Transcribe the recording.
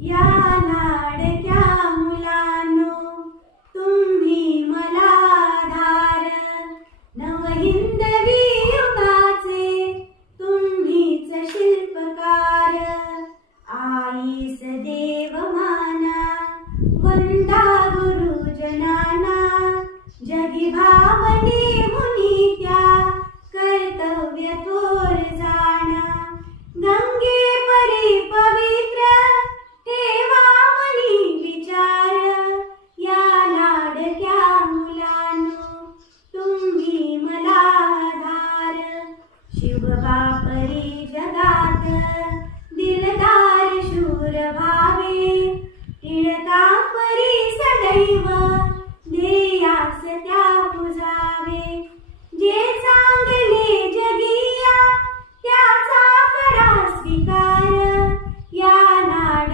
या लाडक्या मुलांनो, तुम्ही मला आधार, नवहिंदवी युगाचे तुम्हीच शिल्पकार. आईस देव माना, वंदा गुरुजनांना, जगी भावने